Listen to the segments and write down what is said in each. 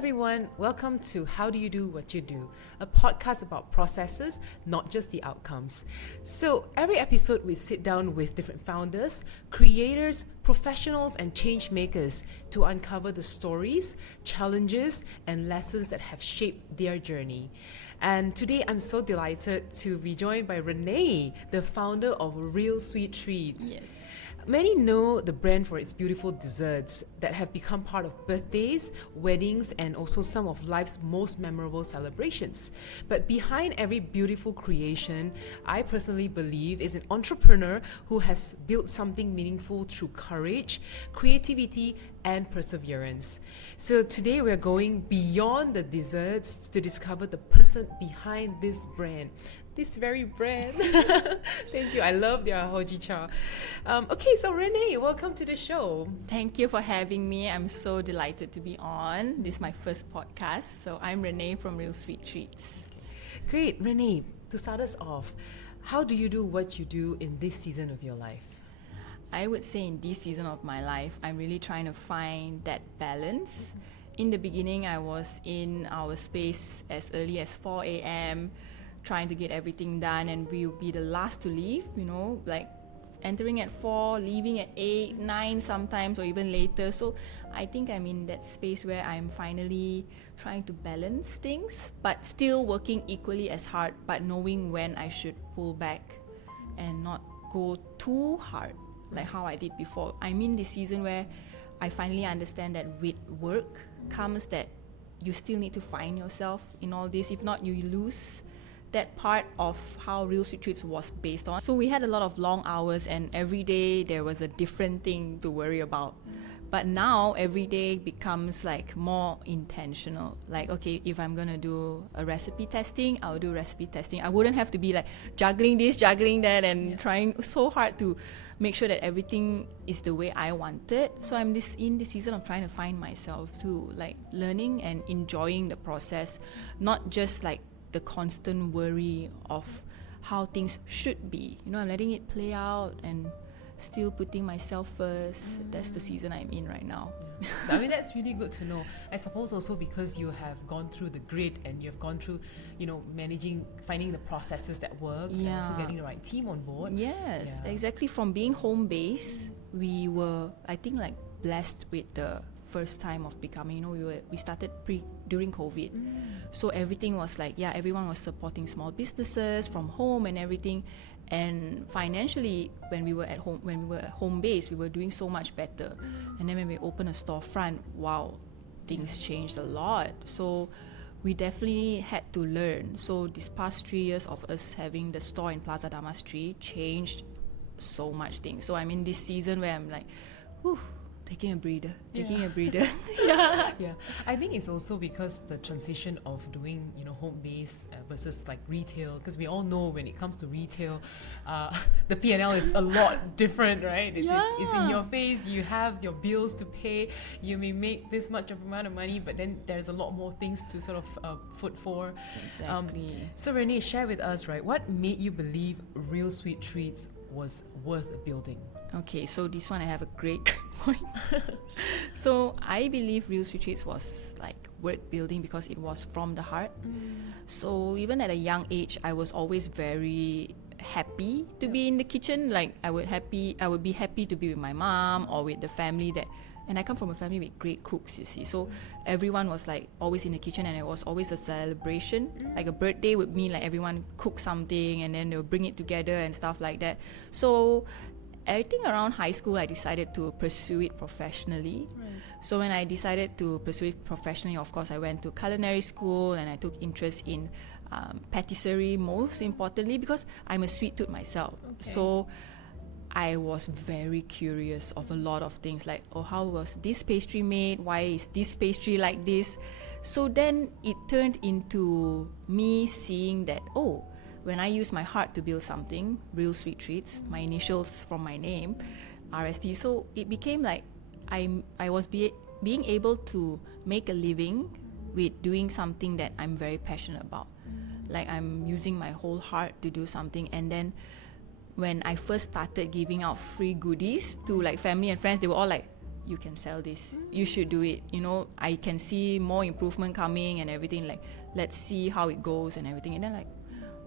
everyone. Welcome to How Do You Do What You Do, a podcast about processes, not just the outcomes. So every episode we sit down with different founders, creators, professionals, and change makers to uncover the stories, challenges, and lessons that have shaped their journey. And today I'm so delighted to be joined by Renee, the founder of Real Sweet Treats. Yes. Many know the brand for its beautiful desserts that have become part of birthdays, weddings, and also some of life's most memorable celebrations. But behind every beautiful creation, I personally believe is an entrepreneur who has built something meaningful through courage, creativity, and perseverance. So today we're going beyond the desserts to discover the person behind this brand. This very brand. Thank you. I love their hojicha. Okay, so Renee, welcome to the show. Thank you for having me. I'm so delighted to be on. This is my first podcast. So I'm Renee from Real Sweet Treats. Great. Renee, to start us off, how do you do what you do in this season of your life? I would say in this season of my life, I'm really trying to find that balance. In the beginning, I was in our space as early as 4 a.m., trying to get everything done, and we'll be the last to leave, like entering at 4, leaving at 8, 9 sometimes, or even later. So I think I'm in that space where I'm finally trying to balance things, but still working equally as hard, but knowing when I should pull back and not go too hard like how I did before. I'm in this season where I finally understand that with work comes that you still need to find yourself in all this. If not, you lose that part of how Real Sweet Treats was based on. So we had a lot of long hours, and every day there was a different thing to worry about. But now every day becomes like more intentional. Like, okay, if I'm gonna do a recipe testing, I'll do recipe testing. I wouldn't have to be like juggling this, juggling that, and trying so hard to make sure that everything is the way I want it. So I'm in this season of trying to find myself too, like learning and enjoying the process, not just like the constant worry of how things should be. I'm letting it play out and still putting myself first. That's the season I'm in right now. I mean, that's really good to know. I suppose also because you have gone through the grid and you've gone through, managing, finding the processes that works, and also getting the right team on board. Yes, exactly. From being home-based, we were, I think, like blessed with the first time of becoming, we started during COVID. So everything was like, everyone was supporting small businesses from home and everything. And financially, when we were at home base, we were doing so much better. And then when we opened a storefront, wow, things changed a lot. So we definitely had to learn. So these past 3 years of us having the store in Plaza Damastree changed so much things. So I'm in this season where I'm like, whew, taking a breather. Yeah. I think it's also because the transition of doing, home-based versus like retail, because we all know when it comes to retail, the P&L is a lot different, right? It's in your face. You have your bills to pay. You may make this much of amount of money, but then there's a lot more things to sort of foot for. Exactly. So Renee, share with us, right? What made you believe Real Sweet Treats was worth building? Okay, so this one I have a great point. So I believe Real Sweet Treats was like worth building because it was from the heart. So even at a young age, I was always very happy to be in the kitchen. Like I would be happy to be with my mom or with the family and I come from a family with great cooks, you see. So everyone was like always in the kitchen, and it was always a celebration. Like a birthday would mean like everyone cook something and then they'll bring it together and stuff like that. So I think around high school, I decided to pursue it professionally. Right. So when I decided to pursue it professionally, of course, I went to culinary school and I took interest in patisserie, most importantly, because I'm a sweet tooth myself. Okay. So I was very curious of a lot of things, like, how was this pastry made? Why is this pastry like this? So then it turned into me seeing that, when I use my heart to build something, Real Sweet Treats, my initials from my name, RST, so it became like I was being able to make a living with doing something that I'm very passionate about. Like I'm using my whole heart to do something. And then when I first started giving out free goodies to like family and friends, they were all like, you can sell this. You should do it. You know, I can see more improvement coming and everything. Like, let's see how it goes and everything. And then like,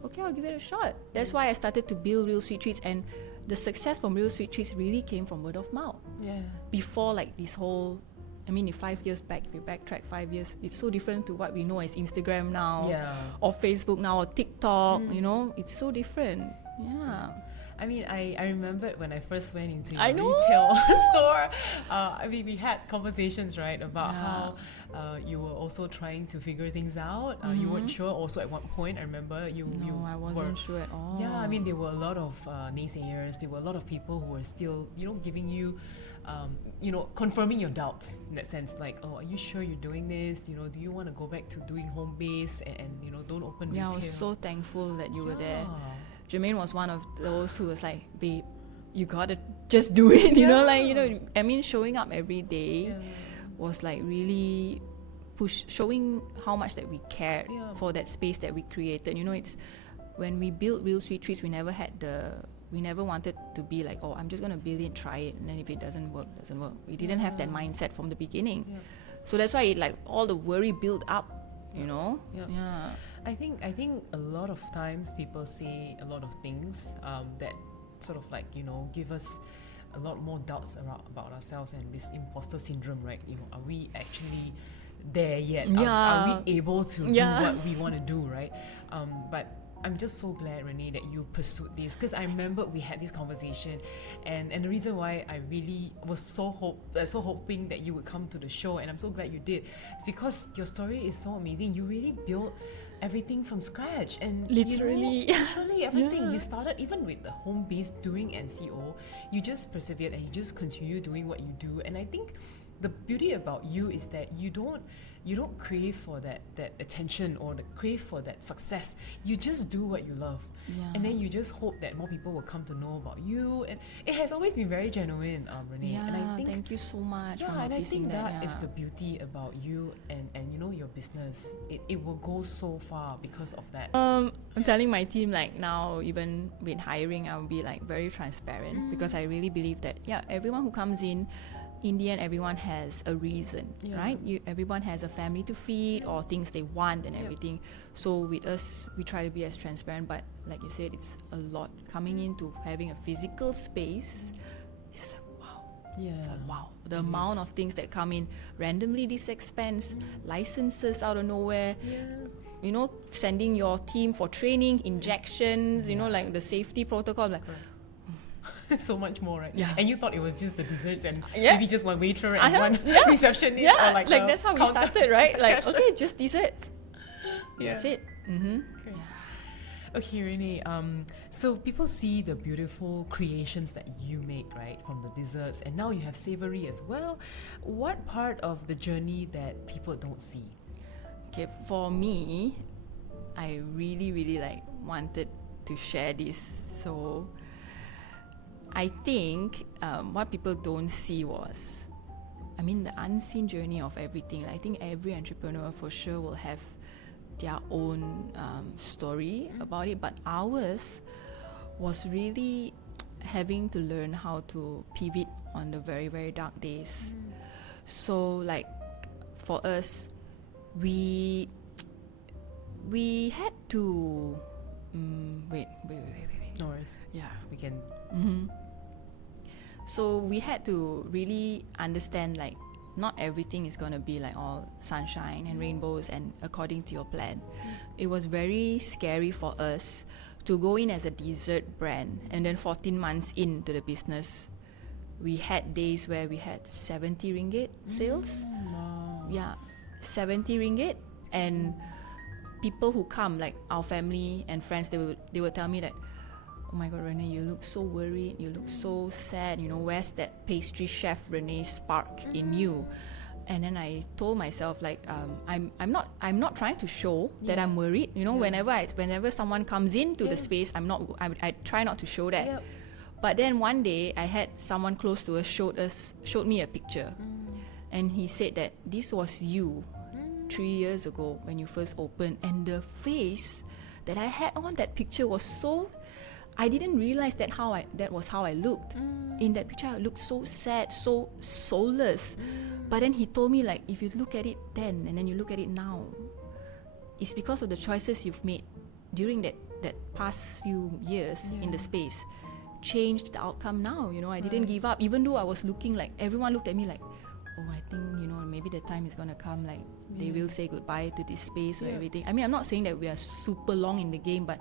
okay, I'll give it a shot. That's why I started to build Real Sweet Treats, and the success from Real Sweet Treats really came from word of mouth. Yeah. Before like this whole, I mean, if 5 years back, if you backtrack 5 years, it's so different to what we know as Instagram now, or Facebook now, or TikTok. You know, it's so different. Yeah. I mean, I remembered when I first went into I the know. retail store. I mean, we had conversations, right, about how you were also trying to figure things out. You weren't sure. Also, at one point, I remember you. No, I wasn't sure at all. Yeah, I mean, there were a lot of naysayers. There were a lot of people who were still, giving you, confirming your doubts in that sense. Like, oh, are you sure you're doing this? Do you want to go back to doing home base and don't open retail? Yeah, I was so thankful that you were there. Jermaine was one of those who was like, babe, you gotta just do it. I mean, showing up every day was like really showing how much that we cared for that space that we created. It's when we built Real Sweet Treats, we never wanted to be like, oh, I'm just gonna build it, try it, and then if it doesn't work. We didn't have that mindset from the beginning. So that's why all the worry built up, I think a lot of times people say a lot of things that sort of give us a lot more doubts about ourselves, and this imposter syndrome, right? Are we actually there yet? Are we able to do what we want to do, right? But I'm just so glad, Renee, that you pursued this, because I remember we had this conversation, and the reason why I really was so hoping that you would come to the show, and I'm so glad you did, is because your story is so amazing. You really built everything from scratch, and literally everything. You started even with the home base during NCO. You just persevered and you just continue doing what you do. And I think the beauty about you is that you don't crave for that attention or crave for that success. You just do what you love, and then you just hope that more people will come to know about you. And it has always been very genuine, Renee. And I think, thank you so much for and I noticing think that is yeah. the beauty about you and your business. It will go so far because of that. I'm telling my team, like, now, even with hiring, I will be like very transparent, because I really believe that everyone who comes in the end, everyone has a reason, right? Everyone has a family to feed or things they want and everything. So with us, we try to be as transparent, but like you said, it's a lot. Coming into having a physical space, it's like, wow. It's like, wow. The amount of things that come in randomly, this expense, licenses out of nowhere, sending your team for training, injections, like the safety protocol, like, so much more, right? Yeah. And you thought it was just the desserts and maybe just one waiter and one receptionist. Yeah, or like that's how we started, right? Like, okay, just desserts. That's it. Okay, Renee. So people see the beautiful creations that you make, right, from the desserts, and now you have savory as well. What part of the journey that people don't see? Okay, for me, I really, really wanted to share this. So I think what people don't see was, the unseen journey of everything. I think every entrepreneur for sure will have their own story about it, but ours was really having to learn how to pivot on the very, very dark days. So for us, we had to wait. No worries. Yeah, we can. So we had to really understand, not everything is gonna be all sunshine and rainbows and according to your plan. It was very scary for us to go in as a dessert brand, and then 14 months into the business, we had days where we had 70 ringgit sales. Wow. Yeah, 70 ringgit, and people who come, like our family and friends, they would tell me that, oh my God, Renee, you look so worried, you look so sad, where's that pastry chef Renee spark in you? And then I told myself, I'm not trying to show that I'm worried. Whenever someone comes into the space, I try not to show that. Yep. But then one day I had someone close to us showed me a picture, and he said that this was you 3 years ago when you first opened, and the face that I had on that picture was so I didn't realize that was how I looked. In that picture, I looked so sad, so soulless. But then he told me, like, if you look at it then and then you look at it now, it's because of the choices you've made during that past few years in the space changed the outcome now. I didn't give up, even though I was looking like, everyone looked at me like, oh, I think, maybe the time is gonna come, like they will say goodbye to this space or everything. I mean, I'm not saying that we are super long in the game, but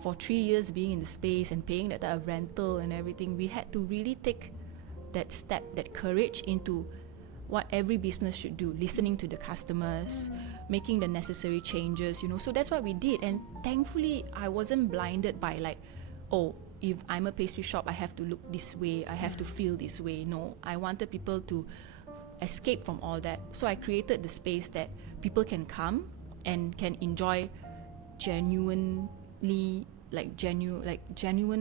for 3 years being in the space and paying that type of rental and everything, we had to really take that step, that courage into what every business should do, listening to the customers, making the necessary changes, so that's what we did. And thankfully I wasn't blinded by like, oh, if I'm a pastry shop, I have to look this way, I have to feel this way. No, I wanted people to escape from all that, so I created the space that people can come and can enjoy genuine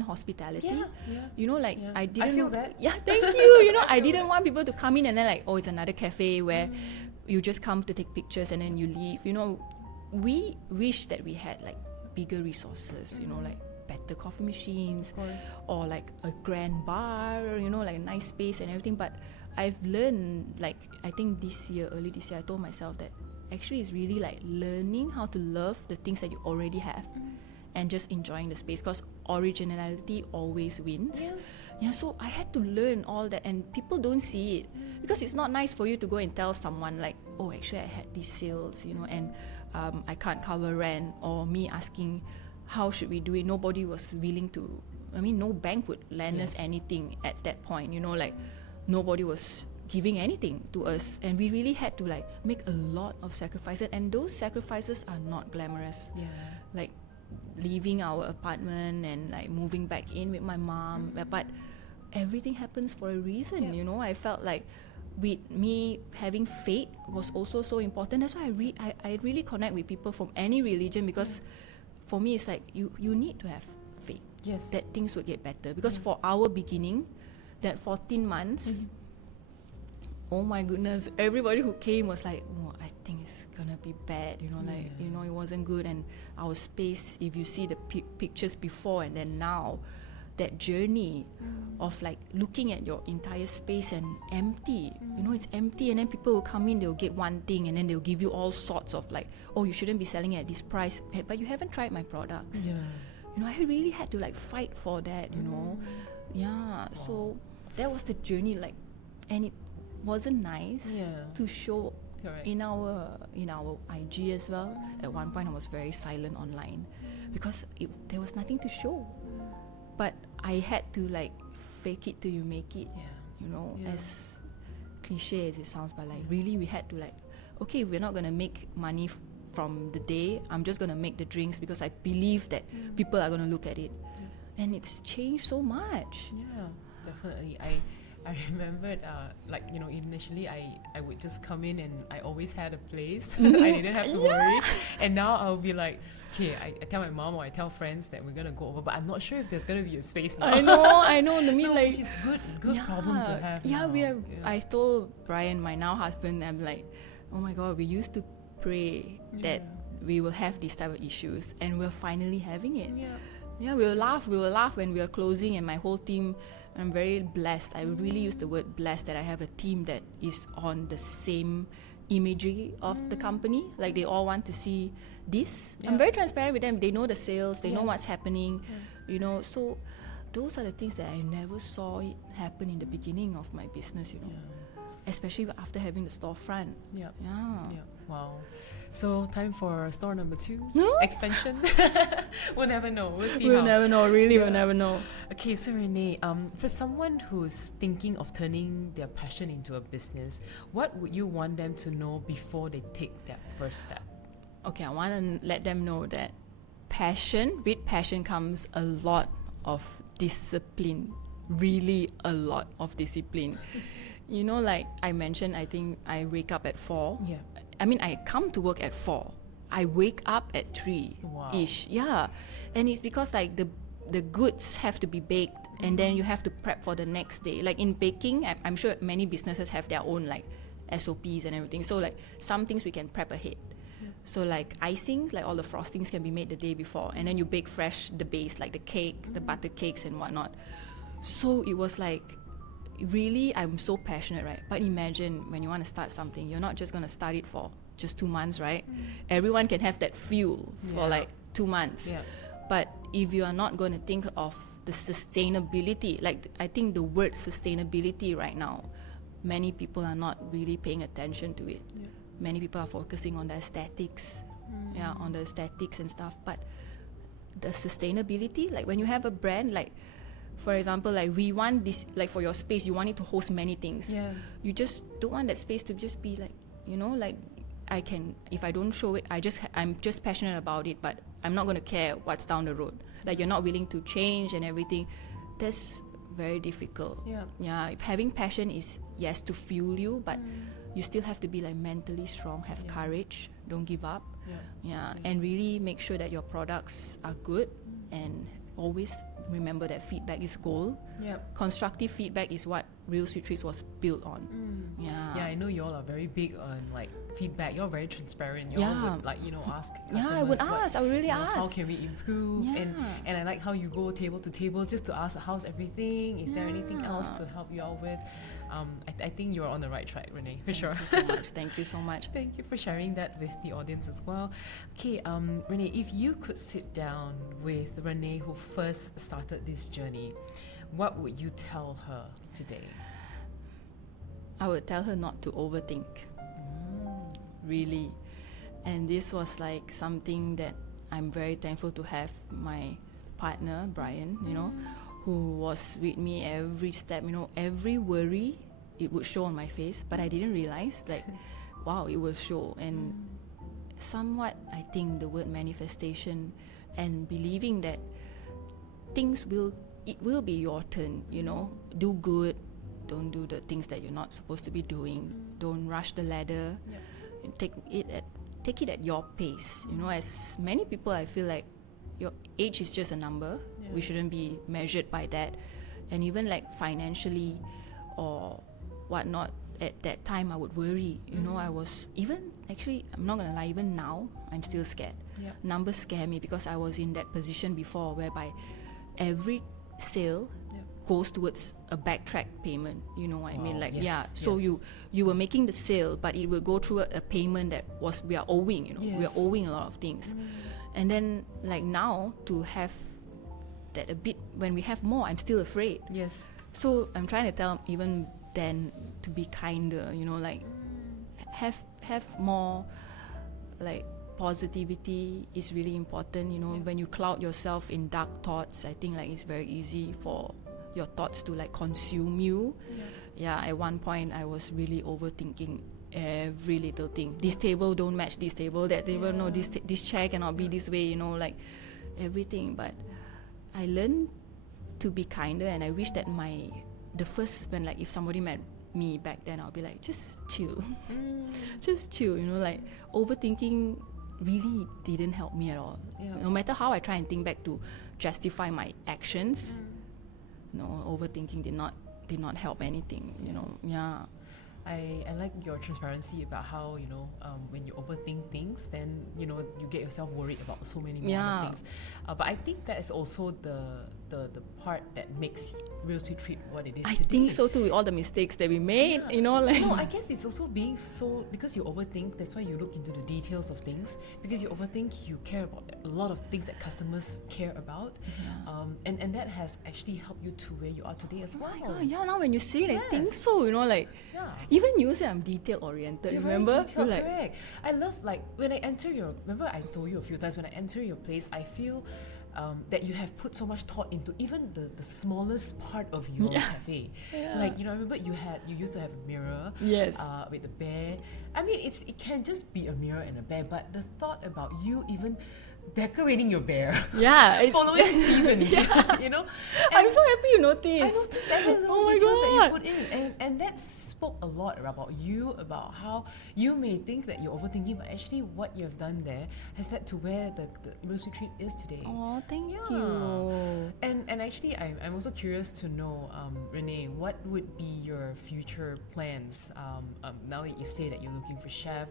hospitality. I didn't, I feel that. Thank you. I didn't want people to come in and then like, oh, it's another cafe where you just come to take pictures and then you leave. We wish that we had like bigger resources, like better coffee machines or like a grand bar, like a nice space and everything. But I've learned, like, I think early this year I told myself that actually it's really like learning how to love the things that you already have and just enjoying the space, because originality always wins. So I had to learn all that, and people don't see it because it's not nice for you to go and tell someone like, oh, actually I had these sales, and I can't cover rent, or me asking how should we do it. Nobody was willing to, no bank would lend us anything at that point, like nobody was giving anything to us, and we really had to like make a lot of sacrifices, and those sacrifices are not glamorous. Like leaving our apartment and like moving back in with my mom, but everything happens for a reason. I felt like with me having faith was also so important. That's why I really connect with people from any religion, because for me it's like you need to have faith that things will get better, because for our beginning, that 14 months, oh my goodness, everybody who came was like, oh, I think it's gonna be bad, it wasn't good. And our space, if you see the pictures before and then now, that journey of like looking at your entire space and empty, it's empty, and then people will come in, they'll get one thing and then they'll give you all sorts of like, oh, you shouldn't be selling at this price, but you haven't tried my products. I really had to like fight for that, so that was the journey, like, and it wasn't nice to show in our IG as well. At one point I was very silent online because there was nothing to show, but I had to like fake it till you make it, as cliche as it sounds, but like really we had to like, okay, we're not gonna make money from the day, I'm just gonna make the drinks because I believe that people are gonna look at it. And it's changed so much. Definitely. I remembered, initially I would just come in and I always had a place. I didn't have to worry. And now I'll be like, okay, I tell my mom or I tell friends that we're going to go over, but I'm not sure if there's going to be a space now. I know. Which is good problem to have. I told Brian, my now husband, I'm like, oh my God, we used to pray that we will have these type of issues, and we're finally having it. We will laugh when we are closing, and my whole team, I'm very blessed. I really use the word blessed that I have a team that is on the same imagery of the company. Like they all want to see this. I'm very transparent with them. They know the sales, they know what's happening, so those are the things that I never saw it happen in the beginning of my business, especially after having the storefront. Wow. So time for store number 2, expansion. We'll never know. We'll see. We'll never know. Really, we'll never know. Okay, so Renee, for someone who's thinking of turning their passion into a business, what would you want them to know before they take that first step? Okay, I want to let them know that with passion comes a lot of discipline. Really a lot of discipline. Like I mentioned, I think I wake up at 4. I come to work at 4. I wake up at 3-ish. And it's because like the goods have to be baked, and then you have to prep for the next day. Like in baking, I'm sure many businesses have their own like SOPs and everything. So like some things we can prep ahead. So like icing, like all the frostings can be made the day before, and then you bake fresh the base, like the cake, the butter cakes and whatnot. So it was like, really, I'm so passionate, right? But imagine when you want to start something, you're not just going to start it for just 2 months, right? Everyone can have that fuel for like 2 months. Yeah. But if you are not going to think of the sustainability, like I think the word sustainability right now, many people are not really paying attention to it. Yeah. Many people are focusing on the aesthetics, on the aesthetics and stuff. But the sustainability, like when you have a brand, like for example, like we want this, like for your space, you want it to host many things. Yeah. You just don't want that space to just be like, like I can, if I don't show it, I'm just passionate about it, but I'm not going to care what's down the road. Like you're not willing to change and everything. That's very difficult. Yeah. Having passion is, yes, to fuel you, but you still have to be like mentally strong, have courage, don't give up. And really make sure that your products are good, and always remember that feedback is gold. Constructive feedback is what Real Sweet Treats was built on. Yeah, I know you all are very big on like feedback. You're very transparent. You all would like ask customers. I would ask. I would really ask. How can we improve? And I like how you go table to table just to ask how's everything. Is there anything else to help you out with? I think you're on the right track, Renee, for sure. Thank you so much. Thank you so much. Thank you for sharing that with the audience as well. Okay, Renee, if you could sit down with Renee who first started this journey, what would you tell her today? I would tell her not to overthink. Really. And this was like something that I'm very thankful to have my partner, Brian, who was with me every step, every worry, it would show on my face, but I didn't realize, like, wow, it will show. And somewhat, I think the word manifestation and believing that it will be your turn, do good, don't do the things that you're not supposed to be doing, don't rush the ladder, and take it at your pace. As many people, I feel like your age is just a number. We shouldn't be measured by that. And even like financially or whatnot, at that time I would worry. I was even, actually, I'm not gonna lie, even now I'm still scared. Numbers scare me because I was in that position before, whereby every sale goes towards a backtrack payment. You know what I mean? Like, so you were making the sale, but it will go through a payment that we are owing. We are owing a lot of things. And then like now to have that a bit, when we have more, I'm still afraid. So I'm trying to tell even then to be kinder, like have more like positivity is really important. When you cloud yourself in dark thoughts, I think like it's very easy for your thoughts to like consume you. At one point I was really overthinking every little thing. This table don't match this table, that table, no, this chair cannot be this way, like everything. But I learned to be kinder, and I wish that when like if somebody met me back then, I'll be like, just chill. Just chill, like overthinking really didn't help me at all. No matter how I try and think back to justify my actions, overthinking did not help anything. I like your transparency about how when you overthink things, then you get yourself worried about so many more other things. But I think that is also the part that makes Real Sweet Treat what it is today. I think so too, with all the mistakes that we made. No, I guess it's also being so, because you overthink, that's why you look into the details of things. Because you overthink, you care about a lot of things that customers care about. And that has actually helped you to where you are today as well. Oh my God, now when you say it, I think so. Even you say I'm detail oriented. You're remember? You're like, correct. I love like when I enter remember I told you a few times, when I enter your place, I feel that you have put so much thought into even the smallest part of your cafe. Like I remember you used to have a mirror. With the bear. I mean, it can just be a mirror and a bear, but the thought about you even decorating your bear. Yeah, Following seasons, you know. I'm so happy you noticed. I noticed every little details that you put in, and that spoke a lot about you, about how you may think that you're overthinking, but actually what you've done there has led to where the Real Sweet Treat is today. Oh, thank Yeah. you. And actually, I'm also curious to know, Renee, what would be your future plans? Now that you say that you're looking for chef,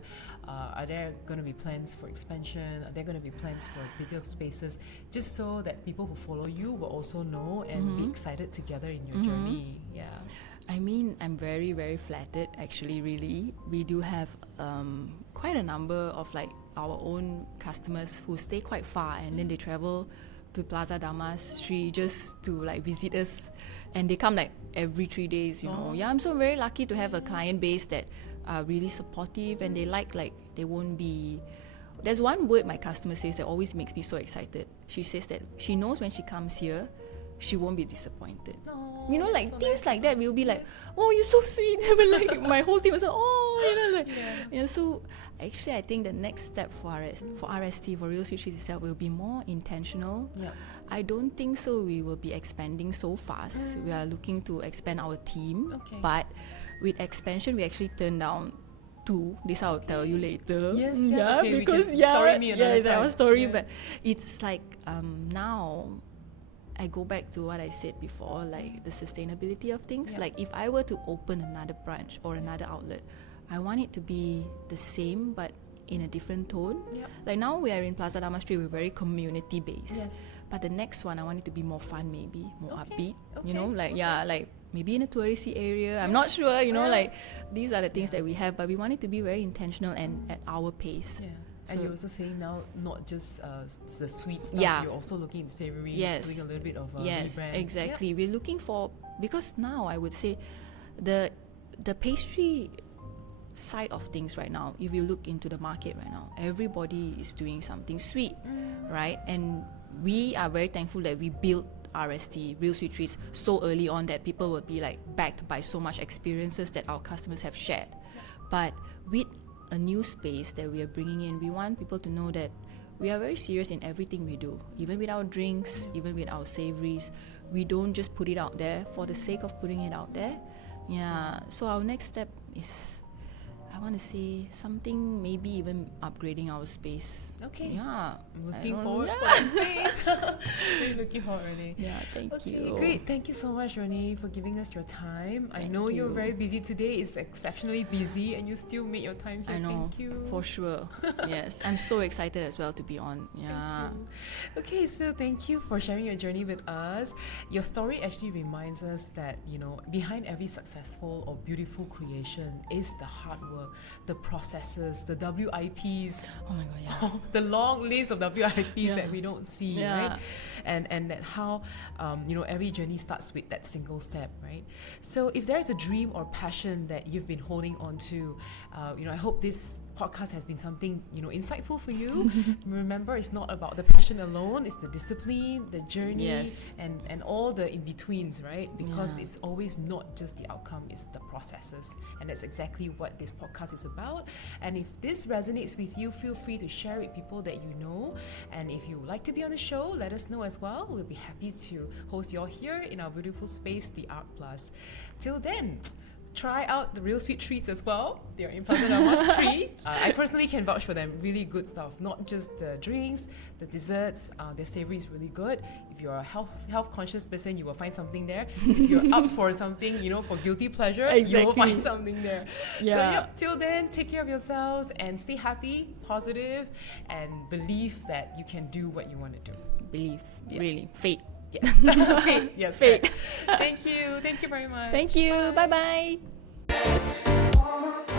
are there going to be plans for expansion? Are there going to be plans for bigger spaces? Just so that people who follow you will also know and be excited together in your journey. Yeah. I mean, I'm very, very flattered, actually, really. We do have quite a number of like our own customers who stay quite far and then they travel to Plaza Damastree just to like visit us, and they come like every 3 days, you know. Yeah, I'm so very lucky to have a client base that are really supportive, and they like they won't be. There's one word my customer says that always makes me so excited. She says that she knows when she comes here, she won't be disappointed. You know, like so things nice like that, we'll be like, oh, you're so sweet. But like my whole team was like, oh, you know, like yeah. So actually, I think the next step for RST, for Real Sweet Treats itself, will be more intentional. Yeah. I don't think so. We will be expanding so fast. We are looking to expand our team, but with expansion, we actually turned down 2. This I'll tell you later. Yes, yeah, okay, because story me another it's time. our story. Yeah. But it's like now. I go back to what I said before, like the sustainability of things. Yeah. Like if I were to open another branch or another outlet, I want it to be the same but in a different tone. Yep. Like now we are in Plaza Damastree, we're very community based. Yes. But the next one, I want it to be more fun, maybe more upbeat. Okay. You know, like like maybe in a touristy area. I'm not sure. You know, like these are the things that we have, but we want it to be very intentional and at our pace. Yeah. So And you're also saying now not just the sweet stuff, you're also looking at savory, doing a little bit of rebrand. Exactly. We're looking for, because now I would say the pastry side of things right now, if you look into the market right now, everybody is doing something sweet, right? And we are very thankful that we built RST, Real Sweet Treats, so early on that people would be like backed by so much experiences that our customers have shared. But with a new space that we are bringing in, we want people to know that we are very serious in everything we do, even with our drinks, even with our savories. We don't just put it out there for the sake of putting it out there. Yeah, so our next step is, I want to say something, maybe even upgrading our space. Okay. Yeah. I'm looking forward for that space. Really looking forward, Renee. Yeah, thank you. Okay, great. Thank you so much, Renee, for giving us your time. I Thank know you're you. very busy today. It's exceptionally busy, and you still made your time here. I know, Thank you. for sure. Yes, I'm so excited as well to be on. Yeah. Okay, so thank you for sharing your journey with us. Your story actually reminds us that, you know, behind every successful or beautiful creation is the hard work, the processes, the WIPs. Oh my God, yeah. The long list of WIPs that we don't see, right? And that how every journey starts with that single step, right? So if there's a dream or passion that you've been holding on to, I hope this podcast has been something insightful for you. Remember, it's not about the passion alone, it's the discipline, the journey, and all the in-betweens, right? Because it's always not just the outcome, it's the processes, and that's exactly what this podcast is about. And if this resonates with you, feel free to share with people that you know. And if you would like to be on the show, let us know as well. We'll be happy to host you all here in our beautiful space, the Ark Plus. Till then, try out the Real Sweet Treats as well. They're in Plaza Damastree. I personally can vouch for them. Really good stuff. Not just the drinks, the desserts. Their savory is really good. If you're a health conscious person, you will find something there. If you're up for something, for guilty pleasure, you will find something there. So till then, take care of yourselves and stay happy, positive, and believe that you can do what you want to do. Believe, really, faith. Yes. Faith. Yes. Faith. Thank you. Thank you very much. Thank you. Bye bye.